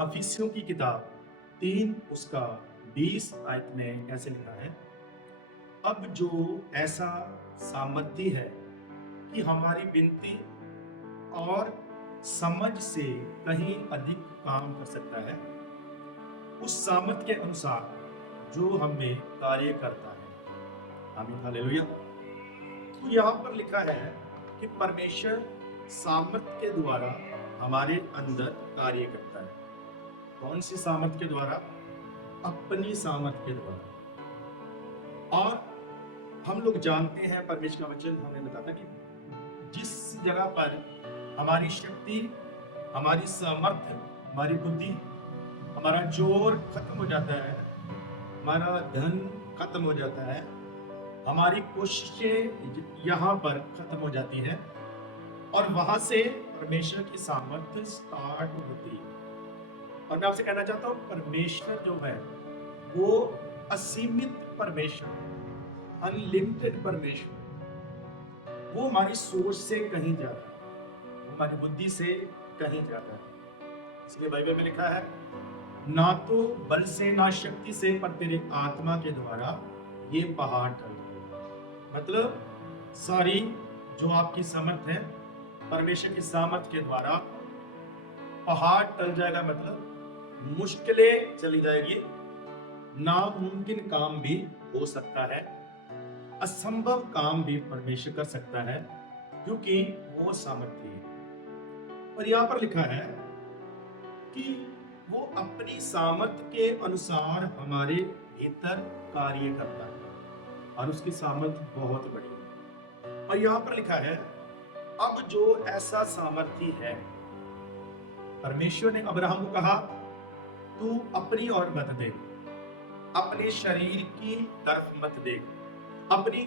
अफिसियों की किताब 3 उसका 20 आयत में ऐसे लिखा है, अब जो ऐसा सामर्थ्य है कि हमारी विनती और समझ से कहीं अधिक काम कर सकता है, उस सामर्थ्य के अनुसार जो हमें कार्य करता है। आमीन, हालेलुया। तो यहाँ पर लिखा है कि परमेश्वर सामर्थ्य के द्वारा हमारे अंदर कार्य करता है। कौन सी सामर्थ्य के द्वारा? अपनी सामर्थ्य के द्वारा। और हम लोग जानते हैं, परमेश्वर का वचन हमें बताता है कि जिस जगह पर हमारी शक्ति, हमारी सामर्थ्य, हमारी बुद्धि, हमारा जोर खत्म हो जाता है, हमारा धन खत्म हो जाता है, हमारी कोशिशें यहाँ पर खत्म हो जाती है और वहां से परमेश्वर की सामर्थ्य स्टार्ट होती है। और मैं आपसे कहना चाहता हूँ, परमेश्वर जो है वो असीमित परमेश्वर, अनलिमिटेड परमेश्वर, वो हमारी सोच से कहीं ज्यादा है, वो हमारी बुद्धि से कहीं ज्यादा है। इसलिए बाइबल में लिखा है, ना तो बल से ना शक्ति से, पर तेरे आत्मा के द्वारा ये पहाड़ टल जाएगा। मतलब सारी जो आपकी समर्थ है, परमेश्वर की सामर्थ के द्वारा पहाड़ टल जाएगा। मतलब मुश्किलें चली जाएगी, नामुमकिन काम भी हो सकता है, असंभव काम भी परमेश्वर कर सकता है, क्योंकि वो सामर्थ्य है। और यहाँ पर लिखा है कि वो अपनी सामर्थ्य के अनुसार हमारे भीतर कार्य करता है और उसकी सामर्थ्य बहुत बड़ी है। और यहाँ पर लिखा है, अब जो ऐसा सामर्थ्य है, परमेश्वर ने अब्राहम को कहा, तू अपनी ओर मत देख, अपने शरीर की तरफ मत देख, अपनी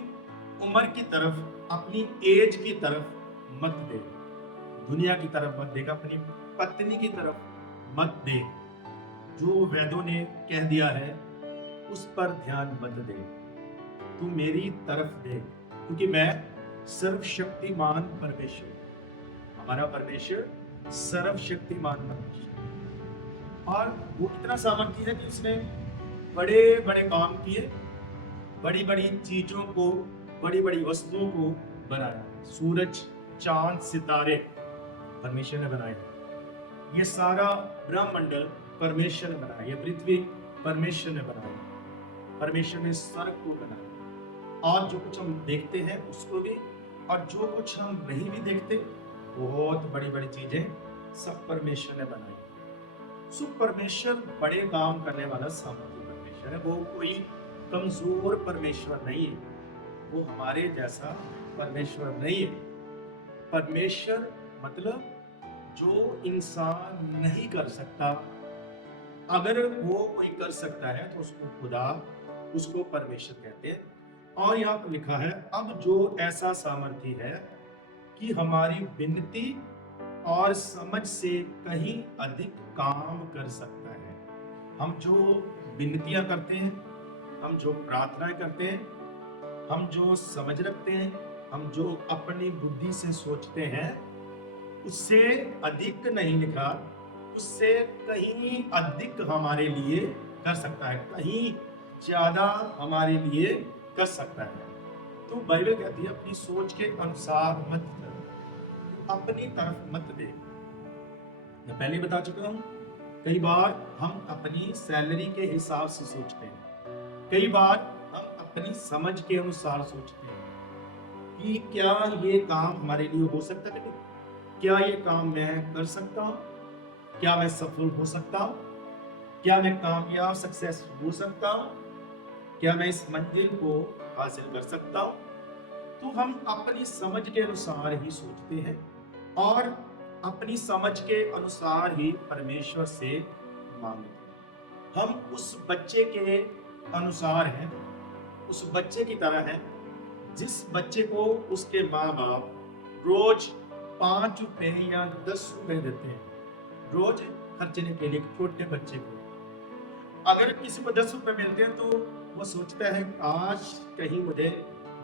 उम्र की तरफ, अपनी एज की तरफ मत देख, दुनिया की तरफ मत देख, अपनी पत्नी की तरफ मत देख, जो वेदों ने कह दिया है उस पर ध्यान मत दे, तू मेरी तरफ देख, क्योंकि मैं सर्वशक्तिमान परमेश्वर, हमारा परमेश्वर सर्वशक्तिमान परमेश्वर, और वो इतना सामर्थ्य है कि उसने बड़े बड़े काम किए, बड़ी बड़ी चीजों को, बड़ी बड़ी वस्तुओं को बनाया। सूरज, चांद, सितारे परमेश्वर ने बनाए, ये सारा ब्रह्मंडल परमेश्वर ने बनाया, ये पृथ्वी परमेश्वर ने बनाई, परमेश्वर ने स्वर्ग को बनाया, और जो कुछ हम देखते हैं उसको भी, और जो कुछ हम नहीं भी देखते, बहुत बड़ी बड़ी चीजें सब परमेश्वर ने बनाई। सो परमेश्वर बड़े काम करने वाला सामर्थ्य परमेश्वर है, वो कोई कमजोर परमेश्वर नहीं है, वो हमारे जैसा परमेश्वर नहीं है। परमेश्वर मतलब जो इंसान नहीं कर सकता, अगर वो कोई कर सकता है तो उसको खुदा, उसको परमेश्वर कहते हैं। और यहाँ पर लिखा है, अब जो ऐसा सामर्थ्य है कि हमारी विनती और समझ से कहीं अधिक काम कर सकता है। हम जो विनतियां करते हैं, हम जो प्रार्थनाएं करते हैं, हम जो समझ रखते हैं, हम जो अपनी बुद्धि से सोचते हैं, उससे अधिक नहीं लिखा, उससे कहीं अधिक हमारे लिए कर सकता है, कहीं ज्यादा हमारे लिए कर सकता है। तो बाइबल कहती है, अपनी सोच के अनुसार मत कर, अपनी तरफ मत दे। मैं पहले बता चुका हूं, कई बार हम अपनी सैलरी के हिसाब से सोचते हैं, कई बार हम अपनी समझ के अनुसार सोचते हैं कि क्या ये काम हमारे लिए हो सकता है, क्या ये काम मैं कर सकता हूँ, क्या मैं सफल हो सकता हूँ, क्या मैं कामयाब सक्सेस हो सकता हूँ, क्या मैं इस मंजिल को हासिल कर सकता हूँ। तो हम अपनी समझ के अनुसार ही सोचते हैं और अपनी समझ के अनुसार ही परमेश्वर से मांगते हैं। हम उस बच्चे के अनुसार हैं, उस बच्चे की तरह हैं जिस बच्चे को उसके माँ बाप रोज 5 रुपए या 10 रुपए देते हैं, रोज खर्चने के लिए। छोटे बच्चे को अगर किसी को 10 रुपए मिलते हैं तो वो सोचता है, आज कहीं मुझे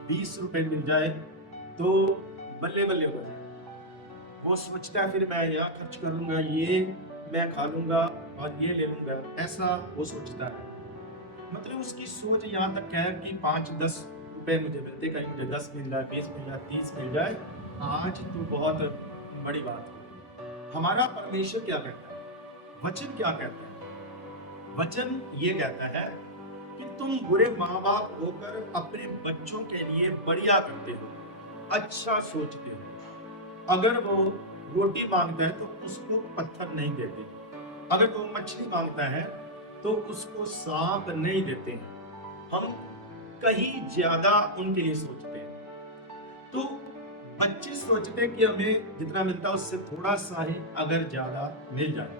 20 रुपए मिल जाए तो बल्ले बल्ले हो जाए। वो सोचता है, फिर मैं यहाँ खर्च करूंगा, ये मैं खा लूंगा और ये ले लूंगा, ऐसा वो सोचता है। मतलब उसकी सोच यहाँ तक है कि 5-10 रुपए मुझे मिलते, कहीं मुझे 10 मिल जाए, 20 मिल जाए, 30 मिल जाए, आज तो बहुत बड़ी बात है। हमारा परमेश्वर क्या कहता है, वचन क्या कहता है? वचन ये कहता है कि तुम बुरे माँ बाप होकर अपने बच्चों के लिए बढ़िया करते हो, अच्छा सोचते हो। अगर वो रोटी मांगता है तो उसको पत्थर नहीं देते, अगर वो मछली मांगता है तो उसको सांप नहीं देते हैं। हम कहीं ज्यादा उनके लिए सोचते हैं। तो बच्चे सोचते हैं कि हमें जितना मिलता है उससे थोड़ा सा ही अगर ज्यादा मिल जाए।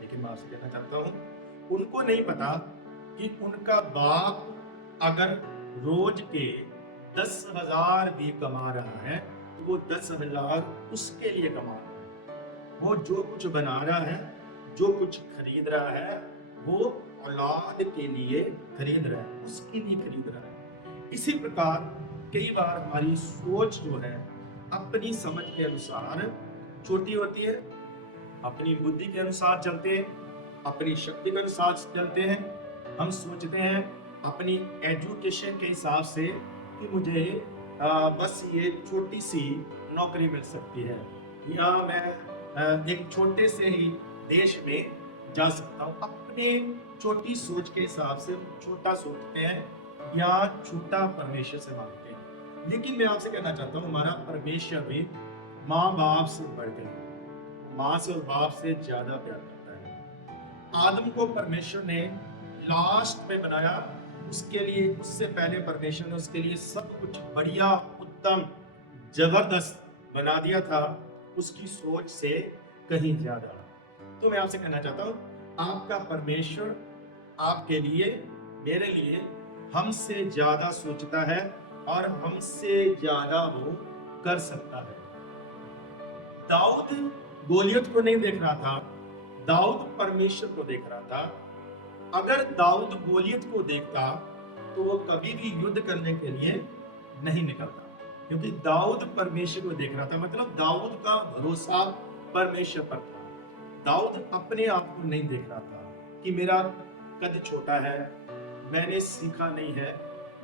लेकिन मैं आपसे कहना चाहता हूं, उनको नहीं पता कि उनका बाप अगर रोज के 10,000 भी कमा रहा है तो वो 10,000 उसके लिए कमा रहा है। वो जो कुछ बना रहा है, जो कुछ खरीद रहा है, वो औलाद के लिए खरीद रहा है, उसके लिए खरीद रहा है। इसी प्रकार कई बार हमारी सोच जो है अपनी समझ के अनुसार छोटी होती है, अपनी बुद्धि के अनुसार चलते हैं, अपनी शक्ति के अनुसार चलते हैं। हम सोचते हैं अपनी एजुकेशन के हिसाब से कि मुझे बस ये छोटी सी नौकरी मिल सकती है, या मैं एक छोटे से ही देश में जा सकता हूँ। अपने छोटी सोच के हिसाब से छोटा सोचते हैं या छोटा परमेश्वर से मांगते हैं। लेकिन मैं आपसे कहना चाहता हूँ, हमारा परमेश्वर भी माँ बाप से बढ़कर, माँ से और बाप से ज्यादा प्यार करता है। आदम को परमेश्वर ने लास्ट में बनाया, उसके लिए, उससे पहले परमेश्वर ने उसके लिए सब कुछ बढ़िया, उत्तम, जबरदस्त बना दिया था, उसकी सोच से कहीं ज्यादा। तो मैं आपसे कहना चाहता हूँ, आपका परमेश्वर आपके लिए, मेरे लिए हमसे ज्यादा सोचता है और हमसे ज्यादा वो कर सकता है। दाऊद गोलियत को नहीं देख रहा था, दाऊद परमेश्वर को देख रहा था। अगर दाऊद गोलियत को देखता तो वो कभी भी युद्ध करने के लिए नहीं निकलता, क्योंकि दाऊद परमेश्वर को देख रहा था। मतलब दाऊद का भरोसा परमेश्वर पर था। दाऊद अपने आप को नहीं देख रहा था कि मेरा कद छोटा है, मैंने सीखा नहीं है,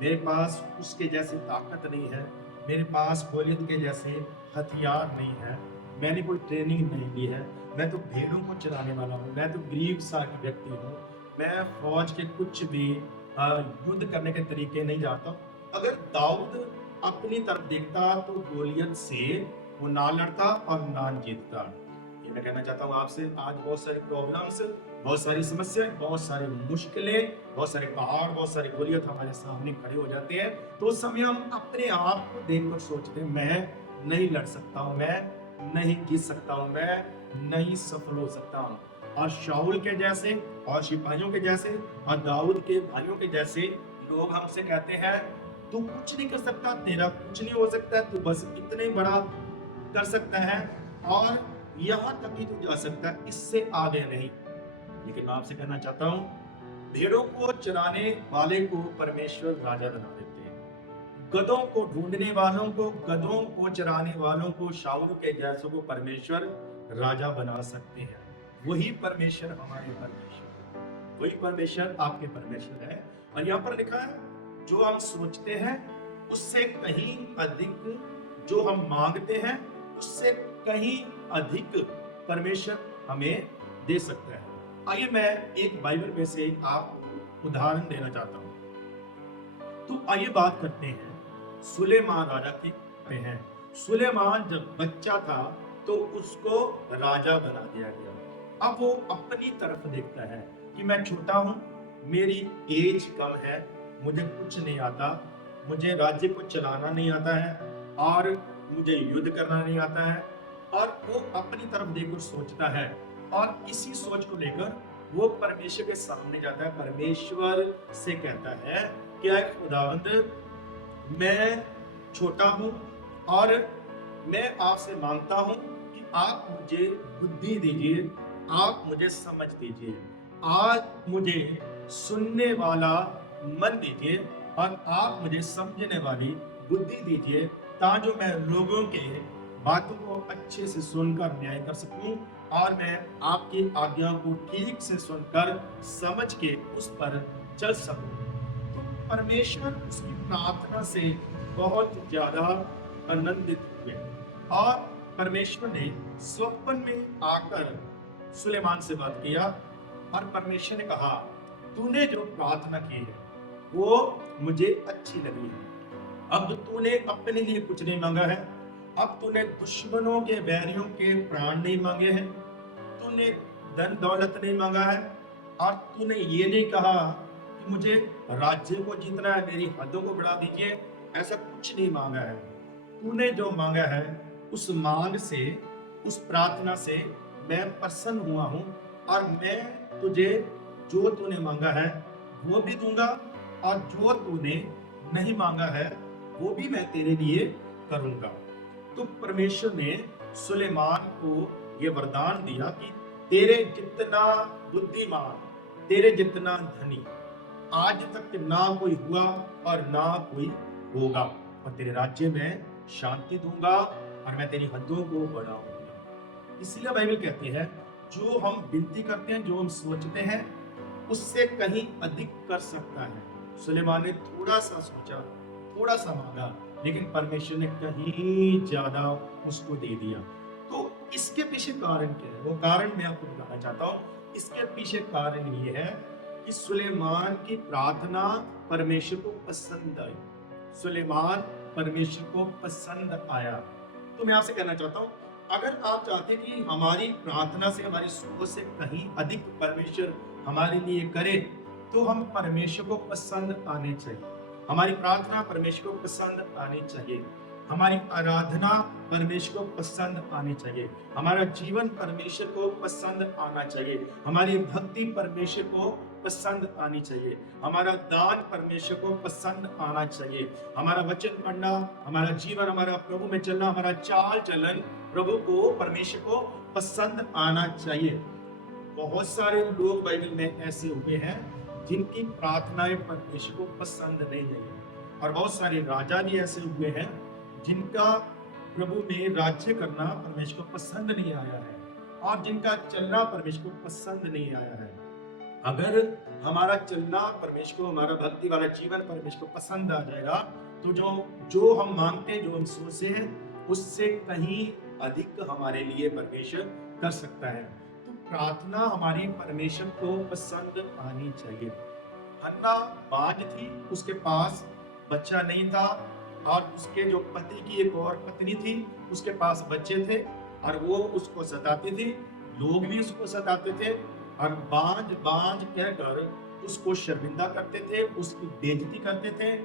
मेरे पास उसके जैसी ताकत नहीं है, मेरे पास गोलियत के जैसे हथियार नहीं है, मैंने कोई ट्रेनिंग नहीं ली है, मैं तो भेड़ों को चलाने वाला हूँ, मैं तो गरीब सा व्यक्ति हूँ, मैं फौज के कुछ भी युद्ध करने के तरीके नहीं जानता। अगर दाऊद अपनी तरफ देखता तो गोलियत से वो ना लड़ता और ना जीतता। ये मैं कहना चाहता हूँ आपसे, आज बहुत सारी प्रॉब्लम्स, बहुत सारी समस्याएं, बहुत सारी मुश्किलें, बहुत सारे पहाड़, बहुत सारी गोलियत हमारे सामने खड़े हो जाते हैं। तो उस समय हम अपने आप को देखकर सोचते हैं, मैं नहीं लड़ सकता हूँ, मैं नहीं जीत सकता हूँ, मैं नहीं सफल हो सकता हूँ। और शाऊल के जैसे और सिपाहियों के जैसे और दाऊद के भाइयों के जैसे लोग हमसे कहते हैं, तू कुछ नहीं कर सकता, तेरा कुछ नहीं हो सकता, तू बस इतने बड़ा कर सकता है और यहाँ तक ही तू जा सकता है, इससे आगे नहीं। लेकिन मैं आपसे कहना चाहता हूँ, भेड़ों को चराने वाले को परमेश्वर राजा बना देते हैं, गधों को ढूंढने वालों को, गधों को चराने वालों को, शाऊल के जैसों को परमेश्वर राजा बना सकते हैं। वही परमेश्वर हमारे परमेश्वर, वही परमेश्वर आपके परमेश्वर है। और यहाँ पर लिखा है, जो हम सोचते हैं उससे कहीं अधिक, जो हम मांगते हैं उससे कहीं अधिक परमेश्वर हमें दे सकता है। आइए मैं एक बाइबल में से आपको उदाहरण देना चाहता हूं। तो आइए बात करते हैं सुलेमान राजा की हैं। सुलेमान जब बच्चा था तो उसको राजा बना दिया गया। अब वो अपनी तरफ देखता है कि मैं छोटा हूं, मेरी एज कम है, मुझे कुछ नहीं आता, मुझे राज्य को चलाना नहीं आता है और मुझे युद्ध करना नहीं आता है। और वो अपनी तरफ देखकर सोचता है और इसी सोच को लेकर वो परमेश्वर के सामने जाता है, परमेश्वर से कहता है कि ऐ खुदावंद, मैं छोटा हूं और मैं आपसे मांगता हूं कि आप मुझे बुद्धि दीजिए, आप मुझे समझ दीजिए, आप मुझे सुनने वाला मन दीजिए और आप मुझे समझने वाली बुद्धि दीजिए, ताकि मैं लोगों के बातों को अच्छे से सुनकर न्याय कर सकूं और मैं आपकी आज्ञा को ठीक से सुनकर समझ के उस पर चल सकूं। तो परमेश्वर उसकी प्रार्थना से बहुत ज्यादा आनंदित हुए और परमेश्वर ने स्वप्न में आकर सुलेमान से बात किया और परमेश्वर ने कहा, तूने जो प्रार्थना की है वो मुझे अच्छी लगी है। अब तूने अपने लिए कुछ नहीं मांगा है, अब तूने दुश्मनों के, बैरियों के प्राण नहीं मांगे हैं, तूने धन दौलत नहीं मांगा है और तूने ये नहीं कहा कि मुझे राज्य को जीतना है, मेरी हदों को बढ़ा दीजिए, ऐसा कुछ नहीं मांगा है। तूने जो मांगा है उस मांग से, उस प्रार्थना से मैं प्रसन्न हुआ हूं और मैं तुझे जो तूने मांगा है वो भी दूंगा और जो तूने नहीं मांगा है वो भी मैं तेरे लिए करूंगा। तो परमेश्वर ने सुलेमान को ये वरदान दिया कि तेरे जितना बुद्धिमान, तेरे जितना धनी आज तक ना कोई हुआ और ना कोई होगा, और तेरे राज्य में शांति दूंगा और मैं तेरी हदों को बढ़ाऊंगा। इसीलिए बाइबल कहती है जो हम विनती करते हैं, जो हम सोचते हैं, उससे कहीं अधिक कर सकता है। सुलेमान ने थोड़ा सा सोचा, थोड़ा सा मांगा, लेकिन परमेश्वर ने कहीं ज्यादा उसको दे दिया। तो इसके पीछे कारण क्या है? वो कारण मैं आपको बताना चाहता हूँ। इसके पीछे कारण ये है कि सुलेमान की प्रार्थना परमेश्वर को पसंद आई। सुलेमान परमेश्वर को पसंद आया। तो मैं आपसे कहना चाहता हूँ, अगर आप चाहते हैं कि हमारी प्रार्थना से, हमारी सोच से कहीं अधिक परमेश्वर हमारे लिए करे, तो हम परमेश्वर को पसंद आने चाहिए। हमारी प्रार्थना परमेश्वर को पसंद आनी चाहिए, हमारी आराधना परमेश्वर को पसंद आनी चाहिए, हमारा जीवन परमेश्वर को पसंद आना चाहिए, हमारी भक्ति परमेश्वर को पसंद आनी चाहिए, हमारा दान परमेश्वर को पसंद आना चाहिए, हमारा वचन पढ़ना, हमारा जीवन, हमारा प्रभु में चलना, हमारा चाल चलन प्रभु को, परमेश्वर को पसंद आना चाहिए। बहुत सारे लोग बाइबल में ऐसे हुए हैं जिनकी प्रार्थनाएं परमेश्वर को पसंद नहीं आई, और बहुत सारे राजा भी ऐसे हुए हैं जिनका प्रभु में राज्य करना परमेश्वर को पसंद नहीं आया है और जिनका चलना परमेश्वर को पसंद नहीं आया है। अगर हमारा चलना परमेश्वर को, हमारा भक्ति वाला जीवन परमेश्वर को पसंद आ जाएगा, तो जो हम मांगते हैं, जो हम सोचते हैं, उससे कहीं अधिक हमारे लिए परमेश्वर कर सकता है। तो प्रार्थना हमारी परमेश्वर को पसंद आनी चाहिए। हन्ना बांझ थी, उसके पास बच्चा नहीं था और उसके जो पति की एक और पत्नी थी, उसके पास बच्चे थे और वो उसको सताती थी, लोग भी उसको सताते थे और बांझ बांझ कहकर उसको शर्मिंदा करते थे, उसकी बेइज्जती करते थे।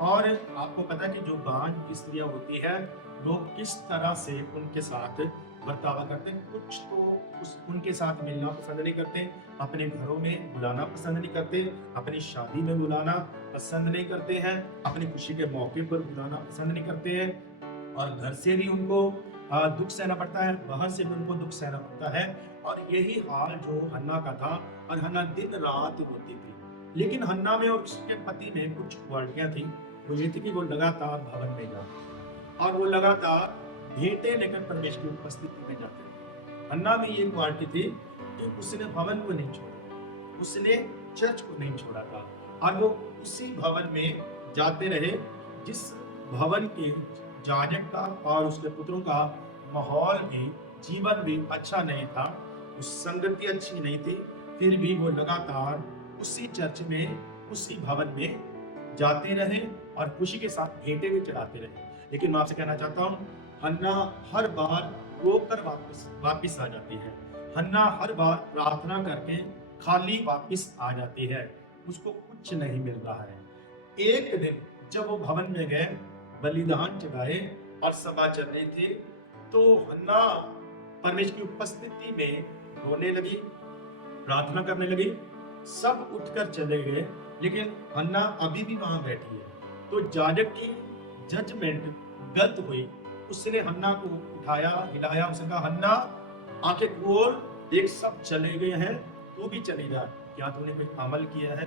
और आपको पता है कि जो बांझ स्त्रियां होती है, लोग किस तरह से उनके साथ बर्ताव करते हैं। कुछ तो उनके साथ मिलना पसंद नहीं करते, अपने घरों में बुलाना पसंद नहीं करते, अपनी शादी में बुलाना पसंद नहीं करते हैं, अपनी खुशी के मौके पर बुलाना पसंद नहीं करते हैं, और घर से भी उनको दुख सहना पड़ता है, बाहर से भी उनको दुख सहना पड़ता है। और यही हाल जो हन्ना का था, और हन्ना दिन रात रोती थी। लेकिन हन्ना में और उसके पति में कुछ क्वालिटियां थी। वो ये थी कि वो लगातार भवन में जाते और वो लगातार भेंटें लेकर परमेश्वर की उपस्थिति में जाते थे। हन्ना में ये क्वालिटी थी कि उसने भवन को नहीं छोड़ा, उसने चर्च को नहीं छोड़ा था, और वो उसी भवन में जाते रहे जिस भवन के याजक का और उसके पुत्रों का माहौल भी, जीवन भी अच्छा नहीं था, उस संगति अच्छी नहीं थी, फिर भी वो लगातार उसी चर्च में, उसी भवन में जाते रहे और खुशी के साथ भेंटें भी चढ़ाते रहे। लेकिन मैं आपसे कहना चाहता हूँ, हन्ना हर बार रोकर वापिस आ जाती है। हन्ना हर बार प्रार्थना करके खाली वापिस आ जाती है, उसको कुछ नहीं मिल रहा है। एक दिन जब वो भवन में गए, बलिदान चढ़ाए और सभा चल रही थी, तो हन्ना परमेश्वर की उपस्थिति में रोने लगी, प्रार्थना करने लगी। सब उठकर चले गए, लेकिन हन्ना अभी भी वहां बैठी है। तो याजक की जजमेंट गलत हुई। उसने हन्ना को उठाया, हिलाया, उसने कहा, हन्ना आंखें खोल, देख सब चले गए हैं, तू भी चली जा, क्या तूने कोई अमल किया है?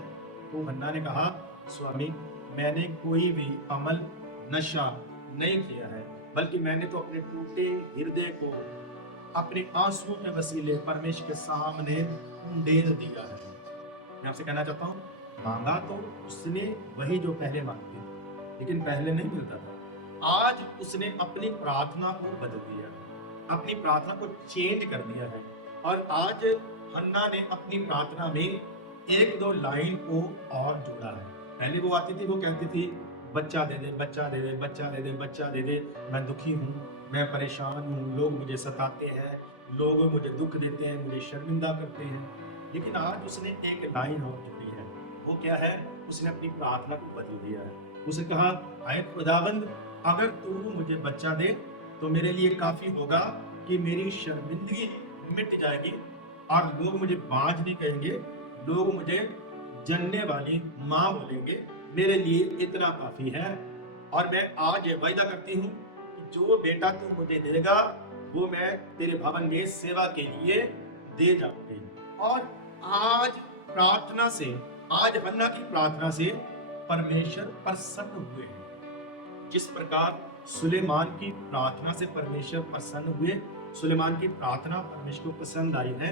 तो हन्ना ने कहा, स्वामी मैंने कोई भी अमल, नशा नहीं किया है, बल्कि मैंने तो अपने टूटे हृदय को अपने आंसुओं के वसीले परमेश्वर के सामने उंडेल दिया है। मैं आपसे कहना चाहता हूँ, मांगा तो उसने वही जो पहले मांगती थी, लेकिन पहले नहीं मिलता था। आज उसने अपनी प्रार्थना को बदल दिया है, अपनी प्रार्थना को चेंज कर दिया है। और आज हन्ना ने अपनी प्रार्थना में एक दो लाइन को और जोड़ा है। पहले वो आती थी, वो कहती थी, बच्चा दे दे, बच्चा दे दे, बच्चा दे दे, बच्चा दे दे, मैं दुखी हूँ, मैं परेशान हूँ, लोग मुझे सताते हैं, लोग मुझे दुख देते हैं, मुझे शर्मिंदा करते हैं। लेकिन आज उसने एक लाइन और जोड़ी है। वो क्या है? उसने अपनी प्रार्थना को बदल दिया है। उसने कहा, आए खुदाबंद, अगर तू मुझे बच्चा दे तो मेरे लिए काफी होगा कि मेरी शर्मिंदगी मिट जाएगी और लोग मुझे बांझ नहीं कहेंगे, लोग मुझे जनने वाली माँ बोलेंगे, मेरे लिए इतना काफी है। और मैं आज ये वायदा करती हूँ कि जो बेटा तू मुझे देगा वो मैं तेरे भवन में सेवा के लिए दे जाऊंगी। और आज प्रार्थना से, आज हन्ना की प्रार्थना से परमेश्वर प्रसन्न हुए हैं। जिस प्रकार सुलेमान की प्रार्थना से परमेश्वर प्रसन्न हुए, सुलेमान की प्रार्थना परमेश्वर को पसंद आई है,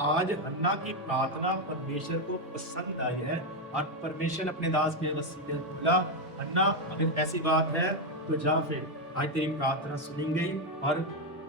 आज हन्ना की प्रार्थना परमेश्वर को पसंद आई है। और परमेश्वर अपने दास के वसीले बोला, हन्ना अगर ऐसी बात है तो जा, फिर आज तेरी प्रार्थना सुनी गई और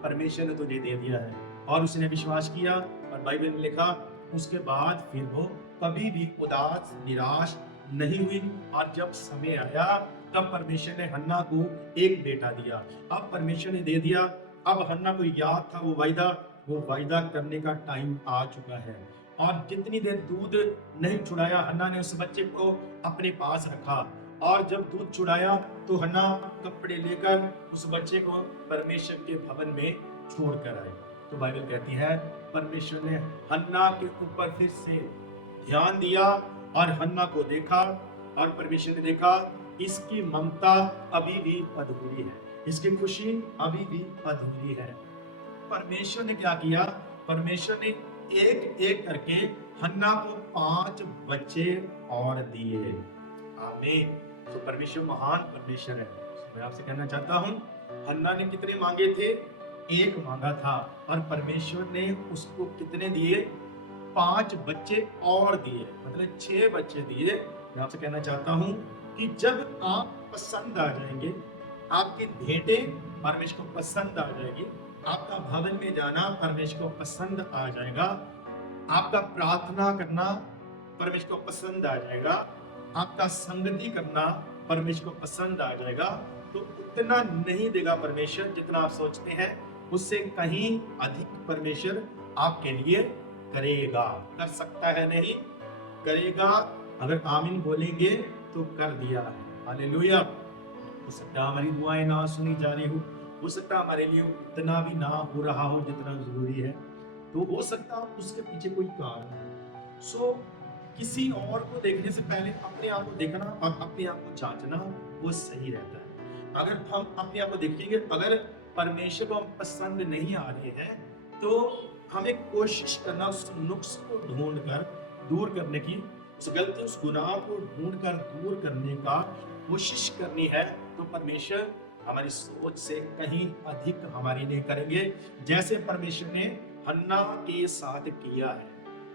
परमेश्वर ने तुझे दे दिया है। और उसने विश्वास किया और बाइबल में लिखा, उसके बाद फिर वो कभी भी उदास निराश नहीं हुई। और जब समय आया तब परमेश्वर ने हन्ना को एक बेटा दिया। अब परमेश्वर ने दे दिया, अब हन्ना को याद था वो वायदा करने का टाइम आ चुका है। और जितनी देर दूध नहीं छुड़ाया, हन्ना ने उस बच्चे को अपने पास रखा। और जब दूध छुड़ाया तो हन्ना कपड़े लेकर उस बच्चे को परमेश्वर के भवन में छोड़कर आए। तो बाइबल कहती है, परमेश्वर ने हन्ना के ऊपर फिर से ध्यान दिया और हन्ना को देखा। और परमेश्वर ने देखा, इसकी ममता अभी भी अधूरी है, इसकी खुशी अभी भी अधूरी है। परमेश्वर ने क्या किया? परमेश्वर ने एक एक करके हन्ना को 5 बच्चे और दिए। आमीन। तो परमेश्वर महान परमेश्वर है। मैं आपसे कहना चाहता हूँ, हन्ना ने कितने मांगे थे? एक मांगा था और परमेश्वर ने उसको कितने दिए? 5 बच्चे और दिए, मतलब 6 बच्चे दिए। मैं आपसे कहना चाहता हूँ कि जब आप पसंद आ जाएंगे, आपकी भेंटें परमेश्वर को पसंद आ जाएगी, आपका भवन में जाना परमेश्वर को पसंद आ जाएगा, आपका प्रार्थना करना परमेश्वर को पसंद आ जाएगा, आपका संगति करना परमेश्वर को पसंद आ जाएगा। तो उतना नहीं देगा परमेश्वर जितना आप सोचते हैं, उससे कहीं अधिक परमेश्वर आपके लिए करेगा। कर सकता है, नहीं करेगा। अगर आमीन बोलेंगे तो कर दिया है। हालेलुया। हो सकता है हमारी दुआएं ना सुनी जा रही हो सकता है हमारे लिए उतना भी ना हो रहा हो जितना जरूरी है, तो हो सकता है उसके पीछे कोई कारण है। सो किसी और को देखने से पहले अपने आप को देखना और अपने आप को जांचना वो सही रहता है। अगर हम अपने आप को देखेंगे, अगर परमेश्वर को हम पसंद नहीं आ रहे हैं, तो हमें कोशिश करना उस नुक्स को ढूंढ कर दूर करने की, उस गलती उस गुनाह को ढूंढ कर दूर करने का कोशिश करनी है। तो परमेश्वर हमारी सोच से कहीं अधिक हमारे लिए करेंगे, जैसे परमेश्वर ने हन्ना के साथ किया है।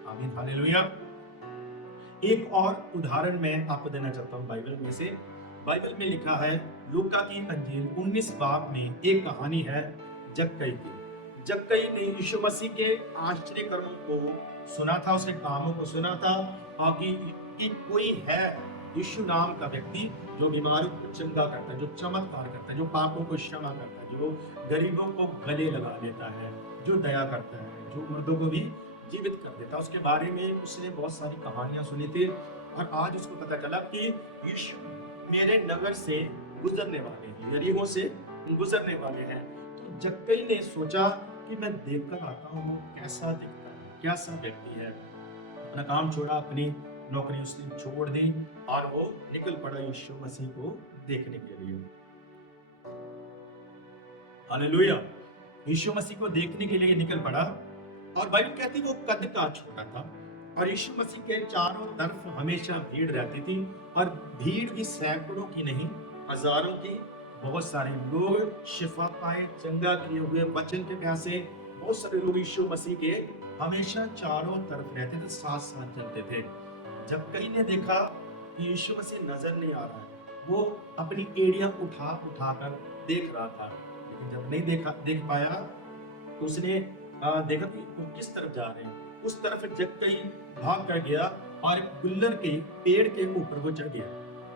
आमीन। हालेलुया। एक और उदाहरण मैं आपको देना चाहता हूँ बाइबल में से। बाइबल में लिखा है, लूका की अंजील 19 बाब में एक कहानी है जक्कई की। जक्कई ने यीशु मसीह के आश्चर्य कर्मों को सुना था, उसके कामों को सुना था, और कि कोई है यीशु नाम का व्यक्ति जो बीमारों को चंगा करता है, जो चमत्कार करता है, जो पापों को क्षमा करता है, जो गरीबों को गले लगा देता है, जो दया करता है, जो मुर्दों को भी जीवित कर देता है। उसके बारे में उसने बहुत सारी कहानियां सुनी थी। और आज उसको पता चला कि यीशु मेरे नगर से गुजरने वाले हैं, यरीहो से गुजरने वाले हैं। तो जक्कई ने सोचा कि मैं देखकर आता हूँ वो कैसा दिखता है, कैसा व्यक्ति है। अपना काम छोड़ा, अपनी नौकरी उसने छोड़ दी और वो निकल पड़ा यीशु मसीह को देखने के लिए। हालेलुया। यीशु मसीह को देखने के लिए निकल पड़ा। और बाइबल कहती वो कद का छोटा था और यीशु मसीह के चारों तरफ हमेशा भीड़ रहती थी। और भीड़ भी सैकड़ों की नहीं, हजारों की। बहुत सारे लोग शिफा पाए, चंगा किए हुए, वचन के प्यासे बहुत सारे लोग यीशु मसीह के हमेशा चारों तरफ रहते थे, साथ साथ चलते थे। जब कई ने देखा कि यीशु मसीह नजर नहीं आ रहा है, वो अपनी एड़ियां उठा उठा कर देख रहा था, लेकिन जब नहीं देख पाया तो उसने देखा कि वो किस तरफ जा रहे हैं। उस तरफ जब कई भाग कर गया और एक गुल्लर के पेड़ के ऊपर वो चढ़ गया,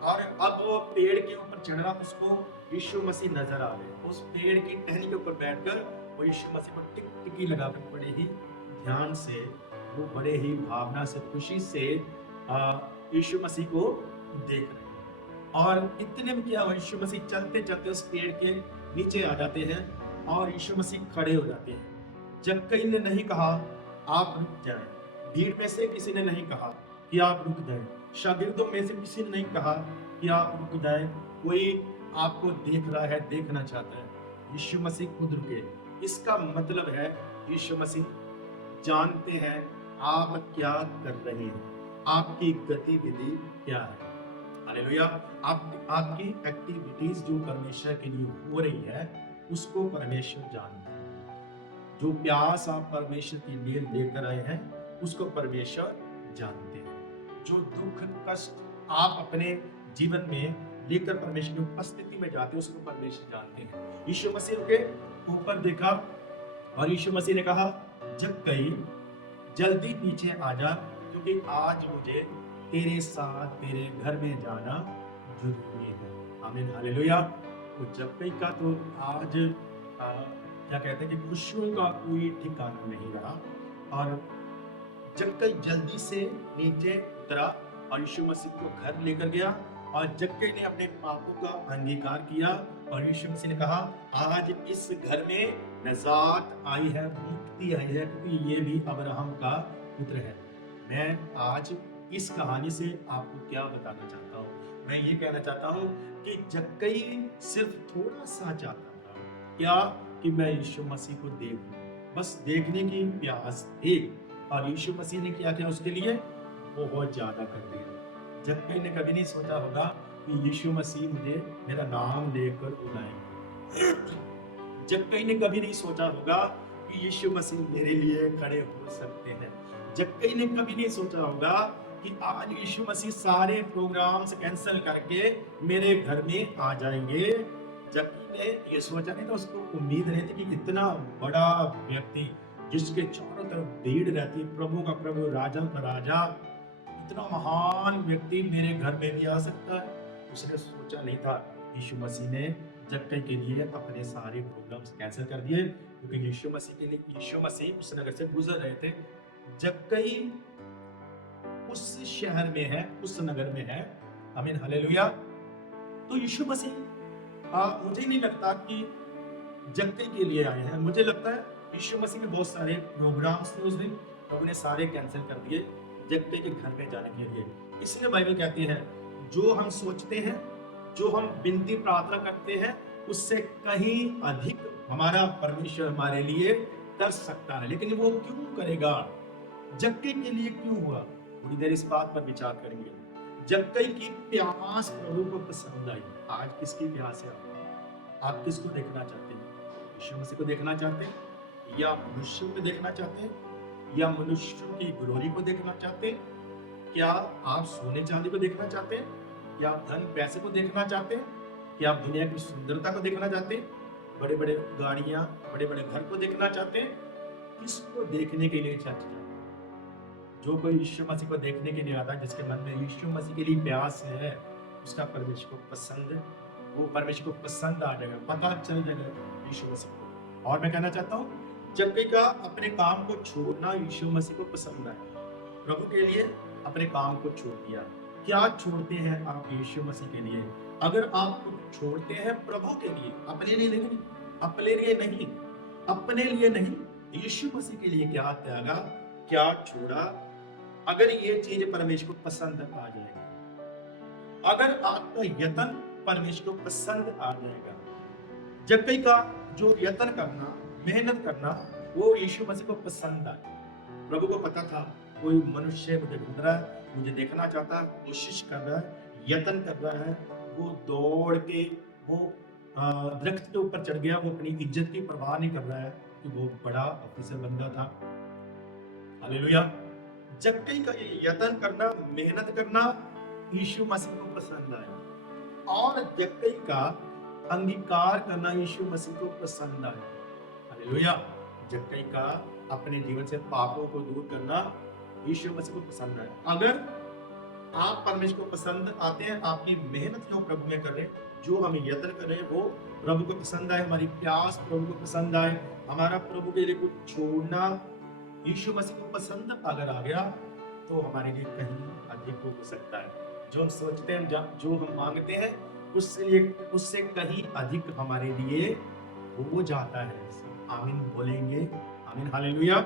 और अब वो पेड़ के ऊपर चढ़ रहा, उसको यीशु मसीह नजर आ रहे हैं। उस पेड़ की टहनी के ऊपर बैठकर वो यीशु मसीह को टिकटिकी लगाकर बड़े ही ध्यान से, वो बड़े ही भावना से, खुशी से यीशु मसीह को देख रहे हैं। और इतने में क्या हुआ, यीशु मसीह चलते चलते उस पेड़ के नीचे आ जाते हैं और यीशु मसीह खड़े हो जाते हैं। जब कई ने नहीं कहा आप रुक जाएं, भीड़ में से किसी ने नहीं कहा कि आप रुक जाएं, शागिर्दों में से किसी ने नहीं कहा कि आप रुक जाएं, कोई आपको देख रहा है, देखना चाहता है। यीशु मसीह खुद रुके। इसका मतलब है यीशु मसीह जानते हैं आप क्या कर रहे हैं, आपकी गतिविधि क्या है। हालेलुया। आपकी एक्टिविटीज जो परमेश्वर के लिए हो रही है, उसको परमेश्वर जानते हैं। जो प्यास आप परमेश्वर के लिए लेकर आए हैं, उसको परमेश्वर जानते हैं। जो दुख कष्ट आप अपने जीवन में लेकर परमेश्वर की उपस्थिति में जाते हैं, उसको परमेश्वर जानते हैं। यीशु मसीह के ऊपर देखा और यीशु मसीह ने कहा, जब कहीं जल्दी पीछे आ जा, क्योंकि आज मुझे तेरे साथ तेरे घर में जाना जरूरी है। आमीन, हालेलुया। तो जब कहीं का तो आज क्या कहते हैं कि खुशियों का कोई ठिकाना नहीं रहा, और जब कहीं जल्दी से नीचे उतरा और यीशु मसीह को घर लेकर गया, और जक्कई ने अपने पापों का अंगीकार किया और यीशु मसीह ने कहा, आज इस घर में नजात आई है, मुक्ति आई है, क्योंकि ये भी अब्राहम का पुत्र है। मैं आज इस कहानी से आपको क्या बताना चाहता हूँ, मैं ये कहना चाहता हूँ कि जक्कई सिर्फ थोड़ा सा चाहता था, क्या कि मैं यीशु मसीह को देखूं, बस देखने की प्यास थी, और यीशु मसीह ने क्या किया उसके लिए, बहुत ज्यादा कर दिया। जक्कई ने कभी नहीं सोचा होगा कि यीशु मसीह मुझे मेरा नाम लेकर बुलाएंगे। जक्कई ने कभी नहीं सोचा होगा कि यीशु मसीह मेरे लिए खड़े हो सकते हैं। जक्कई ने कभी नहीं सोचा होगा कि आज यीशु मसीह सारे प्रोग्राम्स कैंसिल करके मेरे घर में आ जाएंगे। जक्कई ने ये सोचा नहीं था, उसको उम्मीद नहीं थी कि इतना बड़ा व्यक्ति जिसके चारों तरफ भीड़ रहती है, प्रभु का प्रभु, राजा का राजा, इतना महान व्यक्ति मेरे घर में भी आ सकता है। उसने सोचा नहीं था। यीशु मसीह ने जक्कई के लिए अपने सारे प्रोग्राम्स कैंसिल कर दिए, क्योंकि यीशु मसीह उस नगर से गुजर रहे थे। जक्कई उस शहर में है, उस नगर में है। आमीन, हालेलुया। तो यीशु मसीह मुझे नहीं लगता कि जक्कई के लिए आए हैं। मुझे लगता है यीशु मसीह के बहुत सारे प्रोग्राम्स थे उस दिन, तो उन्हें सारे कैंसिल कर दिए जक्कई के घर में जाने के लिए। इसलिए बाइबल कहती है, जो हम सोचते हैं, जो हम विनती प्रार्थना करते हैं, उससे कहीं अधिक हमारा परमेश्वर हमारे लिए कर सकता है। लेकिन वो क्यों करेगा, जक्कई के लिए क्यों हुआ, थोड़ी देर इस बात पर विचार करेंगे। जक्कई की प्यास प्रभु को पसंद आई। आज किसकी प्यास है? आप किसको देखना चाहते हैं? यीशु मसीह को देखना चाहते हैं, या मनुष्यों को देखना चाहते हैं, या मनुष्यों की ग्लोरी को देखना चाहते हैं? क्या आप सोने चांदी को देखना चाहते हैं, या आप धन पैसे को देखना चाहते हैं, क्या आप दुनिया की सुंदरता को देखना चाहते हैं, बड़े बड़े गाड़ियां, बड़े बड़े घर को देखना चाहते हैं? किसको देखने के लिए चाहते हैं? जो कोई यीशु मसीह को देखने के लिए आता है, जिसके मन में यीशु मसीह के लिए प्यास है, उसका परमेश्वर को पसंद, वो परमेश्वर को पसंद आ जाएगा, पता चल जाएगा यीशु मसीह को। और मैं कहना चाहता हूँ, जक्कई का अपने काम को छोड़ना यीशु मसीह को पसंद आया। प्रभु के लिए अपने काम को छोड़ दिया। क्या छोड़ते हैं आप यीशु मसीह के लिए? अगर आप कुछ छोड़ते हैं प्रभु के लिए, अपने लिए नहीं, अपने लिए नहीं, यीशु मसीह के लिए क्या त्यागा, क्या छोड़ा, अगर ये चीज परमेश्वर को पसंद आ जाएगा, अगर आपका यत्न परमेश्वर को पसंद आ जाएगा। जक्कई का जो यत्न करना, मेहनत करना, वो यीशु मसीह को पसंद आया। प्रभु को पता था कोई मनुष्य मुझे ढूंढ रहा है, मुझे देखना चाहता है, कोशिश कर रहा है, यत्न कर रहा है। वो दौड़ के वो दरख्त के ऊपर चढ़ गया, वो अपनी इज्जत की परवाह नहीं कर रहा है क्योंकि वो बड़ा ऑफिसर बंदा था। हालेलुया। जक्कई का ये यत्न करना, मेहनत करना यीशु मसीह को पसंद आया, और जक्कई का अंगीकार करना यीशु मसीह को पसंद आया। हालेलुया। जक्कई का अपने जीवन से पापों को दूर करना यीशु मसीह को पसंद आया। अगर आप परमेश्वर को पसंद आते हैं, आपकी मेहनत जो प्रभु में कर रहे हैं, जो हम यत्न कर रहे हैं, वो प्रभु को पसंद आए, हमारी प्यास प्रभु को पसंद आए, हमारा प्रभु के लिए कुछ छोड़ना यीशु मसीह को पसंद अगर आ गया, तो हमारे लिए कहीं अधिक हो सकता है। जो हम सोचते हैं, जो हम मांगते हैं, उससे कहीं अधिक हमारे लिए हो जाता है। आमीन बोलेंगे। आमीन। हालेलुया।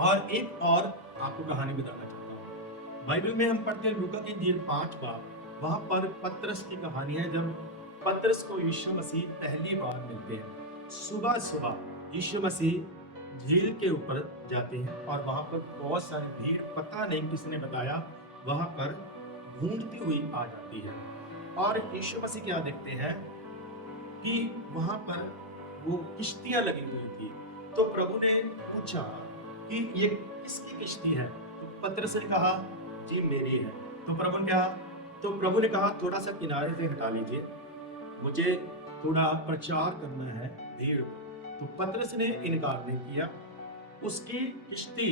और एक और आपको कहानी बताना चाहता हूँ। बाइबल में हम पढ़ते हैं लूका की इंजील 5 बाब, वहां पर पतरस की कहानी है। जब पतरस को यीशु मसीह पहली बार मिलते हैं, सुबह सुबह यीशु मसीह झील के ऊपर जाते हैं, और वहां पर बहुत सारी भीड़, पता नहीं किसने बताया, वहां पर ढूंढती हुई आ जाती है। और यीशु मसीह क्या देखते हैं कि वहां पर वो किश्तियां लगी हुई थी। तो प्रभु ने पूछा कि ये किसकी किश्ती है? तो पतरस ने कहा, जी मेरी है। तो प्रभु ने कहा थोड़ा सा किनारे से हटा लीजिए, मुझे थोड़ा प्रचार करना है भीड़ को। तो पतरस ने इनकार नहीं किया। उसकी किश्ती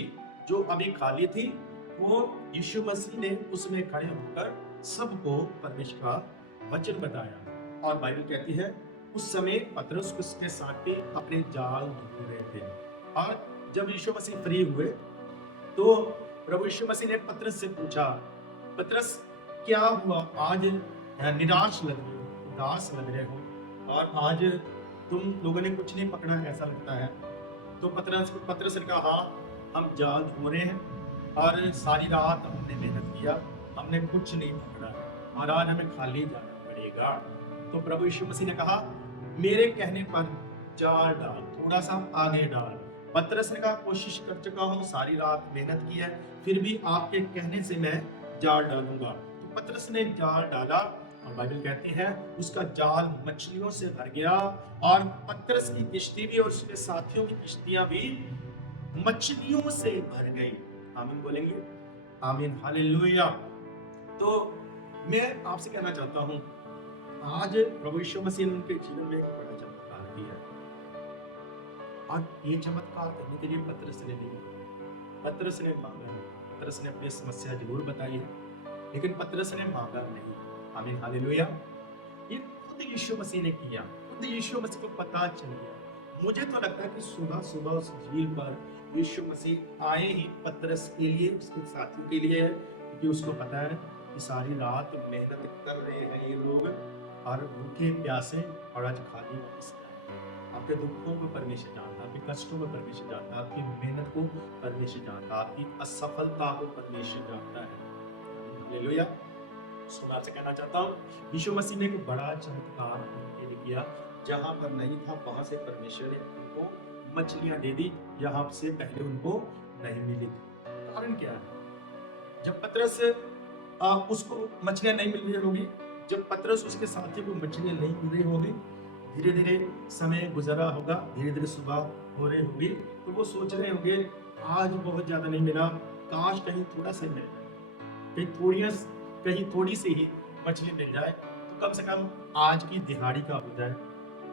जो अभी खाली थी, वो यीशु मसीह ने उसमें खड़े होकर सबको परमेश्वर का वचन बताया। और बाइबल कहती है उस समय पतरस उसके साथ अपने जाल धो रहे थे। और जब यीशु मसीह फ्री हुए, तो प्रभु यीशु मसीह ने पतरस से पूछा, पतरस क्या हुआ? आज निराश लग रहे हो, उदास लग रहे हो, और आज तुम लोगों ने कुछ नहीं पकड़ा, ऐसा लगता है। तो पतरस ने कहा, हाँ हम जाल धो रहे हैं, और सारी रात हमने मेहनत किया, हमने कुछ नहीं पकड़ा, और आज हमें खाली जाना पड़ेगा। तो प्रभु यीशु मसीह ने कहा, मेरे कहने पर जाल डाल, थोड़ा सा आगे डाल। पतरस ने कहा, कोशिश कर चुका हूं, सारी रात मेहनत की है, फिर भी आपके कहने से मैं जाल डालूंगा। तो पतरस ने जाल डाला, और बाइबल कहती है उसका जाल मछलियों से भर गया, और पतरस की किश्ती भी और उसके साथियों की किश्तियां भी मछलियों से भर गई। आमीन बोलेंगे। आमीन। हालेलुया। तो मैं आपसे कहना चाहता हूं, आज प्रभु यीशु मसीह ने उनके जीवन में एक बड़ा चमत्कार किया, और ये चमत्कार करने के लिए पतरस ने नहीं, पतरस ने मांगा नहीं। पतरस ने अपनी समस्या जरूर बताई है, लेकिन पतरस ने मांगा नहीं। आमीन। हालेलुया। ये खुद यीशु मसीह ने किया, खुद यीशु मसीह को पता चल गया। मुझे तो लगता है कि सुबह सुबह उस झील पर यीशु मसीह आए ही पतरस के लिए, उसके साथियों के लिए है, क्योंकि उसको पता है कि सारी रात मेहनत कर रहे हैं ये लोग, और भूखे प्यासे, और आज खाली वापस आए। आपके दुखों को परमेश्वर जानता है, आपके कष्टों को परमेश्वर जानता है, आपकी मेहनत को परमेश्वर जानता है, आपकी असफलता को परमेश्वर जानता है। हालेलुया। सो मैं आपसे कहना चाहता हूँ, यीशु मसीह ने एक बड़ा चमत्कार उनके लिए किया। जहां पर नहीं था, वहां से परमेश्वर ने उनको मछलियां दे दी, जहां से पहले उनको नहीं मिली थी। कारण क्या है? जब पतरस उसको मछलियां नहीं मिल रही होगी, जब पतरस उसके साथियों को मछलियां नहीं मिल रही होगी, धीरे धीरे समय गुजरा होगा, धीरे धीरे सुबह हो रही होगी, तो वो सोच रहे होंगे आज बहुत ज्यादा नहीं मिला, काश कहीं थोड़ा सा मिल जाए, कहीं थोड़ी सी ही मछली मिल जाए, तो कम से कम आज की दिहाड़ी का हो जाए,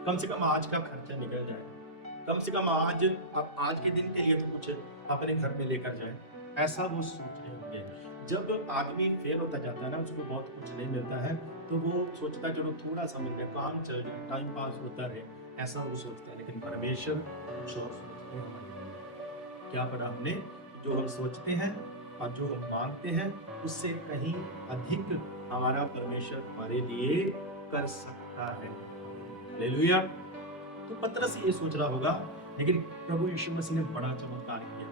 कम से कम आज का खर्चा निकल जाए, कम से कम आज के दिन के लिए तो कुछ अपने घर में लेकर जाए। ऐसा वो सोच रहे होंगे। जब आदमी फेल होता जाता है ना, उसको बहुत कुछ नहीं मिलता है, तो वो सोचता है चलो थोड़ा सा मिल गया, काम चल जाए, टाइम पास होता रहे, ऐसा वो सोचता है। लेकिन परमेश्वर कुछ और सोचते हैं हमारे लिए। क्या पता हमने जो हम सोचते हैं और जो हम मांगते हैं, उससे कहीं अधिक हमारा परमेश्वर हमारे लिए कर सकता है। हालेलुया। तो पतरस ये सोच रहा होगा, लेकिन प्रभु यीशु मसीह ने बड़ा चमत्कार किया।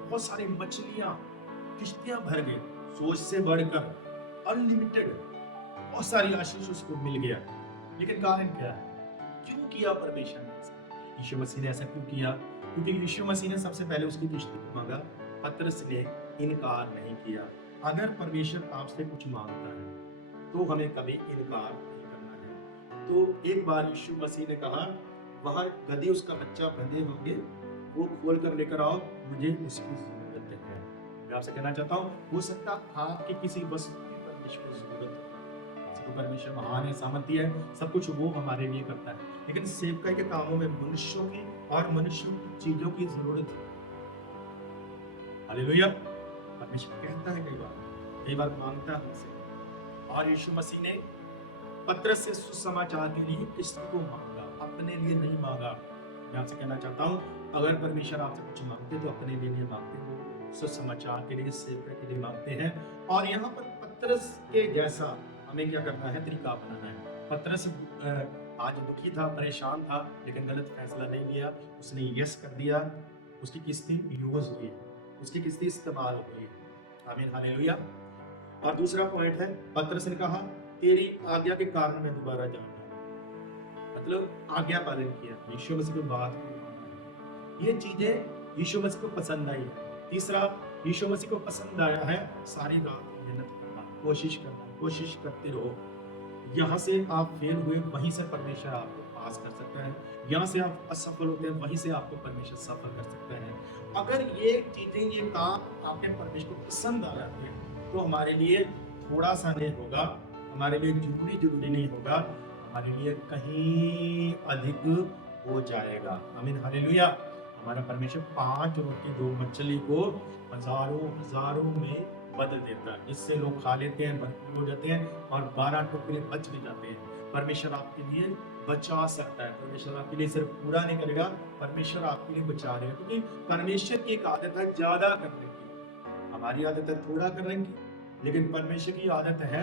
बहुत सारी मछलियां, किश्तियां भर गई, सोच से बढ़कर अनलिमिटेड, बहुत सारी आशीष उसको मिल गया। लेकिन कारण क्या है? क्यों किया परमेश्वर ने ऐसा? यीशु मसीह ने ऐसा क्यों किया? क्योंकि यीशु मसीह ने सबसे पहले उसकी किश्ती को मांगा, पतरस ने इनकार नहीं किया। अगर परमेश्वर आपसे कुछ मांगता है, तो हमें कभी इनकार नहीं करना है। तो एक बार यीशु मसीह ने कहा वहां गधी उसका बच्चा बंधे होंगे, वो खोल कर लेकर आओ, मुझे उसकी जरूरत है। मैं आपसे कहना चाहता हूँ, हो सकता आपकी किसी वस्तु की परमेश्वर को जरूरत है। किसी को परमेश्वर महान है, सामर्थ्य है, सब कुछ वो हमारे लिए करता है, लेकिन सेवकाई के कामों में मनुष्यों की और मनुष्यों की चीजों की जरूरत है। हालेलुया। परमेश्वर कहता है कई बार मांगता है हमसे। और यीशु मसीह ने पतरस से सुसमाचार के लिए किसी को मांगा, अपने लिए नहीं मांगा। मैं आपसे कहना चाहता हूँ, अगर परमेश्वर आपसे कुछ मांगते तो अपने लिए नहीं मांगते, वो सुसमाचार के लिए, सेवक के लिए मांगते हैं। और यहाँ पर पतरस के जैसा हमें क्या करना है, तरीका अपनाना है। पतरस आज दुखी था, परेशान था, लेकिन गलत फैसला नहीं लिया, उसने यस कर दिया। उसकी किस्ती यूज हुई, उसकी किस्ती इस्तेमाल हुई। आमीन, हालेलुया। और दूसरा पॉइंट है, पतरस ने कहा तेरी आज्ञा के कारण मैं दोबारा जाऊंगा, मतलब आज्ञा पालन किया, यीशु मसीह की बात को माना। ये चीजें यीशु मसीह को पसंद आई है। तीसरा, यीशु मसीह को पसंद आया है सारी रात मेहनत करना, कोशिश करते रहो। यहाँ से आप फेल हुए, वहीं से परमेश्वर आपको पास कर सकता है। यहाँ से आप असफल होते हैं, वहीं से आपको परमेश्वर सफल कर सकता है। अगर ये चीजें, ये काम आपके परमेश्वर को पसंद आ जाते हैं, तो हमारे लिए थोड़ा सा नहीं होगा, हमारे लिए जरूरी नहीं होगा, हमारे लिए कहीं अधिक हो जाएगा। आमीन, हालेलुया। हमारा परमेश्वर 5 रोटी 2 मछली को हजारों में बदल देता है, जिससे लोग खा लेते हैं, भरपूर हो जाते हैं और 12 टोकरे बच भी जाते हैं। परमेश्वर आपके लिए बचा सकता है। परमेश्वर आपके लिए सिर्फ पूरा नहीं करेगा, परमेश्वर आपके लिए बचा देगा, क्योंकि परमेश्वर की एक आदत है ज्यादा करने की, हमारी आदत है थोड़ा करने की, लेकिन परमेश्वर की आदत है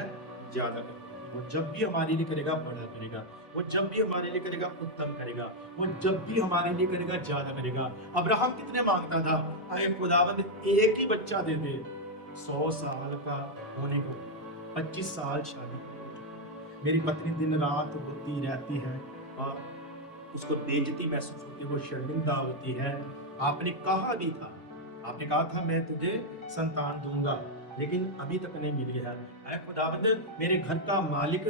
ज्यादा करने की। वो जब भी हमारे लिए करेगा बड़ा करेगा, वो जब भी हमारे लिए करेगा उत्तम करेगा, वो जब भी हमारे लिए करेगा ज्यादा करेगा। अब्राहम कितने मांगता था, अरे खुदावंद एक ही बच्चा दे दे। 100 साल का होने को 25 साल शादी, मेरी पत्नी दिन रात रोती रहती है और उसको बेइज्जती महसूस होती है, वो शर्मिंदा होती है। आपने कहा भी था, आपने कहा था मैं तुझे संतान दूंगा, लेकिन अभी तक नहीं मिली है। ऐ खुदावंद, मेरे घर का मालिक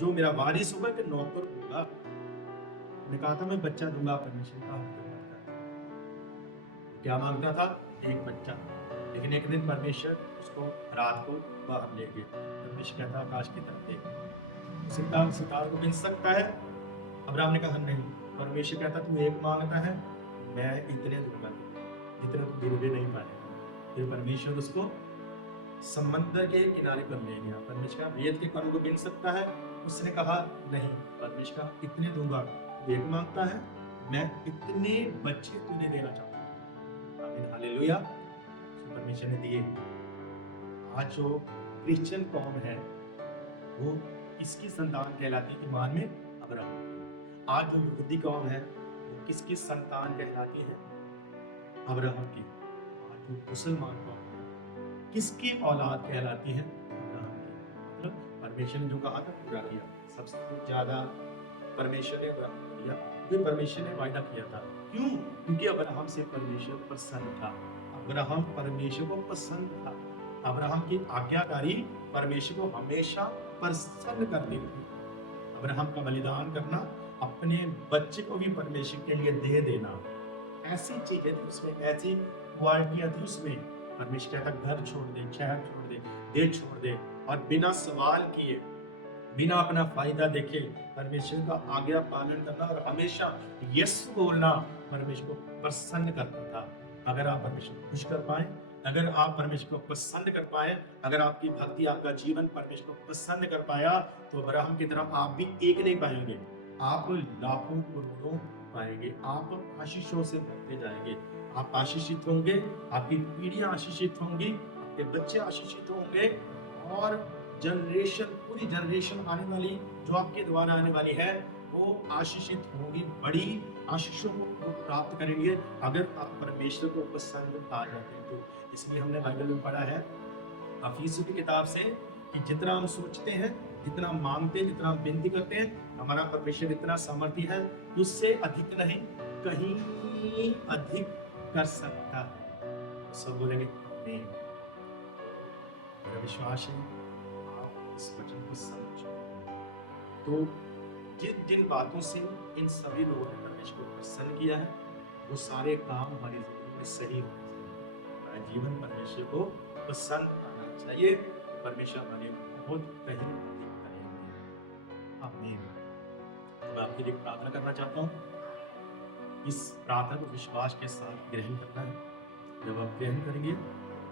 जो मेरा वारिस होगा कि नौकर होगा, मैं कहा था मैं बच्चा दूंगा। परमेश्वर का क्या मांगता था, एक बच्चा, लेकिन एक दिन परमेश्वर उसको रात को बाहर ले गए। परमेश्वर कहता आकाश की तरफ देख, सितारों को गिन सकता है। अब्राहम ने कहा नहीं। परमेश्वर कहता तू एक मांगता है, मैं इतने दूंगा जितने तू गिन भी नहीं पाएगा। फिर परमेश्वर उसको समंदर के किनारे पर ले गया। परमेश्वर कहा रेत के कणों को गिन सकता है, उसने कहा नहीं। परमेश्वर कहा इतने दूंगा, तू एक मांगता है, मैं इतने बच्चे तुझे देना चाहता हूँ। आमीन, हालेलुया। परमेश्वर ने दिए। आज जो क्रिश्चियन कौम है वो किसकी संतान कहलाती है ईमान में, अब्राहम। आज जो यहूदी कौम है वो किसकी संतान कहलाती है, अब्राहम की। आज जो मुसलमान कौम है किसकी औलाद कहलाती है, अब्राहम की। मतलब परमेश्वर ने जो कहा था पूरा किया। सबसे ज्यादा परमेश्वर ने अब्राहम को दिया, क्योंकि परमेश्वर ने वायदा किया था। क्यों? क्योंकि अब्राहम से परमेश्वर प्रसन्न था, अब्राहम परमेश्वर को पसंद था। अब्राहम की आज्ञाकारी परमेश्वर को हमेशा प्रसन्न करती थी। अब्राहम का बलिदान करना, अपने बच्चे को भी परमेश्वर के लिए दे देना, ऐसी चीजें थी उसमें, ऐसी क्वालिटियां थी उसमें। परमेश्वर कहता घर छोड़ दे, शहर छोड़ दे, देश छोड़ दे, और बिना सवाल किए, बिना अपना फायदा देखे परमेश्वर का आज्ञा पालन करना और हमेशा यस बोलना परमेश्वर को प्रसन्न करता था। अगर आप परमेश्वर को खुश कर पाए, अगर आप परमेश्वर को पसंद कर पाए, अगर आपकी भक्ति, आपका जीवन परमेश्वर को पसंद कर पाया, तो अब्राहम की तरह आप भी एक नहीं पाएंगे, आप लाखों करोड़ों पाएंगे। आप आशीषों से भरते जाएंगे, आप आशीषित होंगे, आपकी पीढ़ियां आशीषित होंगी, आपके बच्चे आशीषित होंगे, और जनरेशन, पूरी जनरेशन आने वाली जो आपके द्वारा आने वाली है वो आशीषित होगी, बड़ी आशीषों को प्राप्त करेंगे अगर आप परमेश्वर को पसंद आ जाते हैं तो। इसलिए हमने बाइबल में पढ़ा है अफीसियों की किताब से कि जितना हम सोचते हैं, जितना मांगते हैं, जितना हम विनती करते हैं, हमारा परमेश्वर इतना सामर्थ्य है, उससे अधिक नहीं, कहीं अधिक कर सकता है। सब बोलेंगे नहीं। मेरा विश्वास है आप इस वचन को समझो। तो जिन जिन बातों से इन सभी लोगों ने परमेश्वर को प्रसन्न किया है, वो सारे काम हमारी जिंदगी में सही होने चाहिए। हमारा जीवन परमेश्वर को पसंद आना चाहिए। परमेश्वर हमें बहुत कहीं अधिक करेंगे। आमीन। तो मैं आपके लिए प्रार्थना करना चाहता हूँ। इस प्रार्थना को विश्वास के साथ ग्रहण करना है। जब आप ग्रहण करेंगे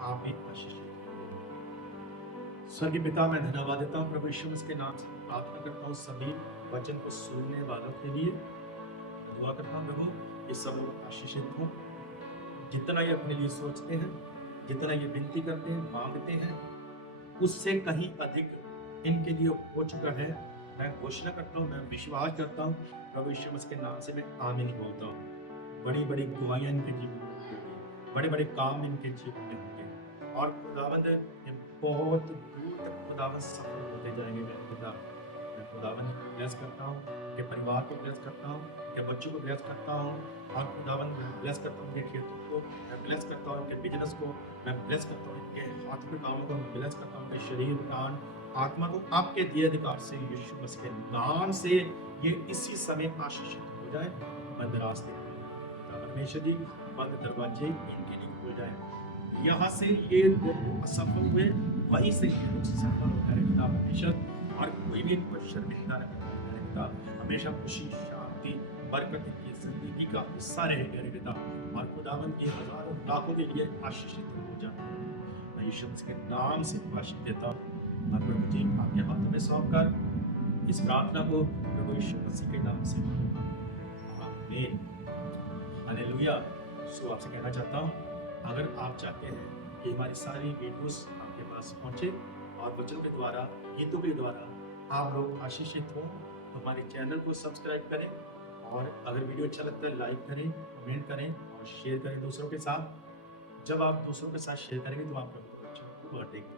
आप भी आशीषित होंगे। स्वर्गीय पिता, मैं धन्यवाद देता हूँ प्रभु यीशु मसीह के नाम से प्रार्थना करता हूँ सभी वचन को सुनने वालों के लिए। मैं दुआ करता हूँ प्रभु ये सब लोग आशीषित हों। जितना ये अपने लिए सोचते हैं, जितना ये विनती करते हैं, मांगते हैं, उससे कहीं अधिक इनके लिए हो चुका है। मैं घोषणा करता हूँ, मैं विश्वास करता हूँ प्रभु यीशु मसीह के नाम से मैं आमीन बोलता हूँ। बड़ी बड़ी दुआएं इनके जीवन में होंगी, बड़े बड़े काम इनके जीवन में होंगे और खुदावंद बहुत दूर तक खुदावंद सफल होते जाएंगे। मैं खुदावंद को ब्लेस करता हूँ, के परिवार को ब्लेस करता हूँ, के बच्चों को ब्लेस करता हूँ और खुदावंद मैं ब्लेस करता हूँ उनके खेतों को, मैं ब्लेस करता हूँ उनके बिजनेस को, मैं ब्लेस करता हूँ उनके हाथ के कामों को, मैं ब्लेस करता हूँ उनके शरीर, प्राण, आत्मा को आपके दिए अधिकार से यीशु मसीह के नाम से ये इसी समय आशीषित हो जाए। बंद रास्ते परमेश्वर जी, बंद दरवाजे इनके लिए खुल जाए। यहाँ से ये लोग असफल हुए, वहीं से ये लोग सफल हो जाए पिता परमेश्वर। और कोई भी इनको शर्मिंदा न करे पिता, हमेशा खुशी, शांति, बरकत की जिंदगी का हिस्सा रहेगा रे पिता। और खुदावंद के हजारों लाखों के लिए आशीषित हो जाए। मैं यीशु मसीह के नाम से आशीष देता हूँ और प्रभु जी आपके हाथों में सौंप कर इस प्रार्थना को प्रभु यीशु मसीह के नाम से मांगता हूँ। आमीन। हालेलुया। सो आपसे कहना चाहता हूँ, अगर आप चाहते हैं कि हमारी सारी वीडियोस आपके पास पहुंचे और वचन के द्वारा, गीतों के द्वारा आप लोग आशीषित हों, तो हमारे चैनल को सब्सक्राइब करें और अगर वीडियो अच्छा लगता है लाइक करें, कमेंट करें और शेयर करें दूसरों के साथ। जब आप दूसरों के साथ शेयर करेंगे तो आप अपने बच्चों को बांटेंगे।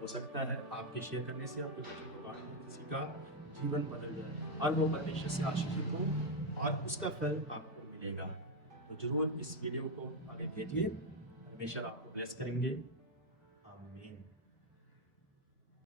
हो सकता है आपके शेयर करने से आपके बच्चों को बांटने किसी का जीवन बदल जाए और वो परमेश्वर से आशीषित हो और उसका फल आपको मिलेगा। तो जरूर इस वीडियो को आगे भेजिए, परमेश्वर आपको ब्लेस करेंगे।